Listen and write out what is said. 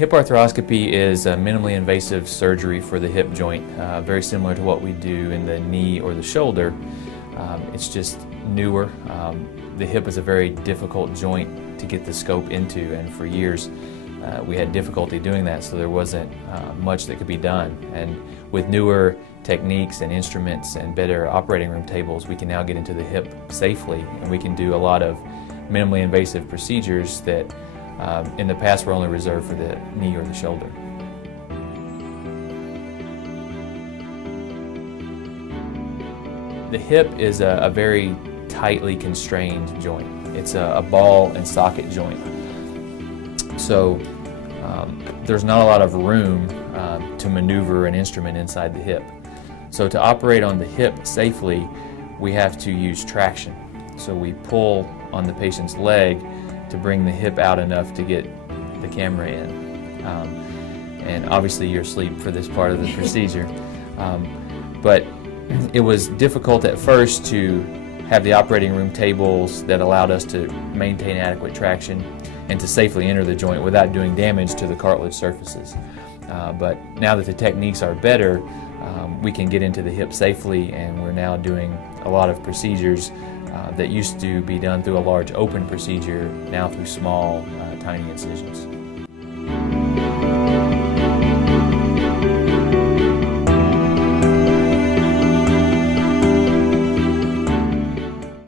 Hip arthroscopy is a minimally invasive surgery for the hip joint, very similar to what we do in the knee or the shoulder. It's just newer. The hip is a very difficult joint to get the scope into, and for years we had difficulty doing that, so there wasn't much that could be done. And with newer techniques and instruments and better operating room tables, we can now get into the hip safely, and we can do a lot of minimally invasive procedures that in the past were only reserved for the knee or the shoulder. The hip is a very tightly constrained joint. It's a ball and socket joint. So there's not a lot of room to maneuver an instrument inside the hip. So to operate on the hip safely, we have to use traction. So we pull on the patient's leg to bring the hip out enough to get the camera in. And obviously you're asleep for this part of the procedure. But it was difficult at first to have the operating room tables that allowed us to maintain adequate traction and to safely enter the joint without doing damage to the cartilage surfaces. But now that the techniques are better, we can get into the hip safely, and we're now doing a lot of procedures that used to be done through a large open procedure, now through small, tiny incisions.